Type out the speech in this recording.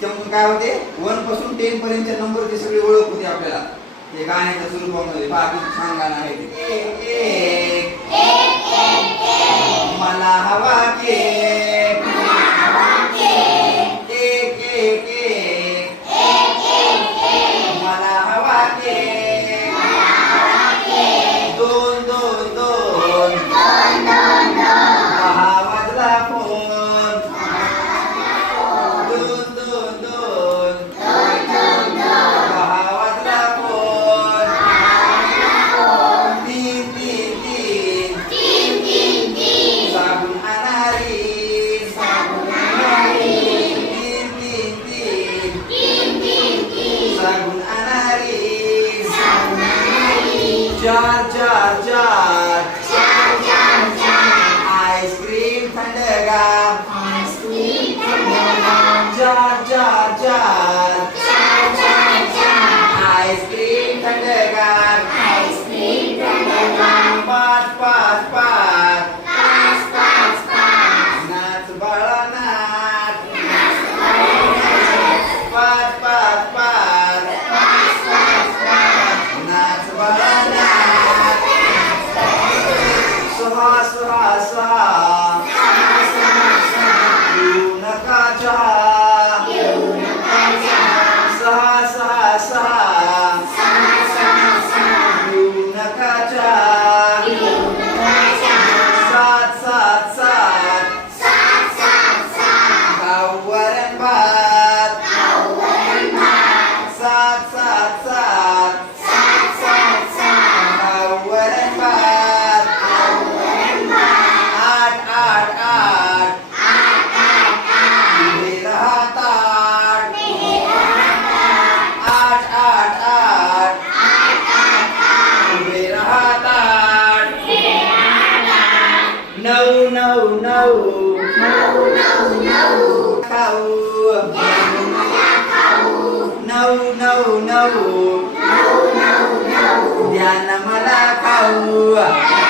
त्याच्यामधून काय होते 1 पासून 10 पर्यंतच्या नंबरची सगळी ओळख होती आपल्याला ते गाण्याच्या स्वरूपामध्ये. बाकी छान गाणं आहे ते. मला हवा केक, एक एक एक, मला हवा केक, दोन दोन दोन, 10 वाजला फोन, दोन दोन दोन, 10 वाजला फोन, तीन तीन तीन, साबून आणारी, तीन तीन तीन, साबून आणारी, चार चार चार, आईस्क्रीम थंडगार, चार चार चार, आईस्क्रीम थंडगार, पाच पाच पाच, नाच बाळा नाच, पाच पाच पाच, नाच बाळा नाच, सहा सहा सहा, येऊ नका चहा, सहा सहा सहा, येऊ नका चहा, सात सात सात, खाऊ वरण भात, सात सात सात, खाऊ वरण भात, आठ आठ आठ, उभे रहा ताट, आठ आठ आठ, उभे रहा ताट, नऊ नऊ नऊ, खाऊ, नऊ नऊ नऊ, द्या ना मला खाऊ.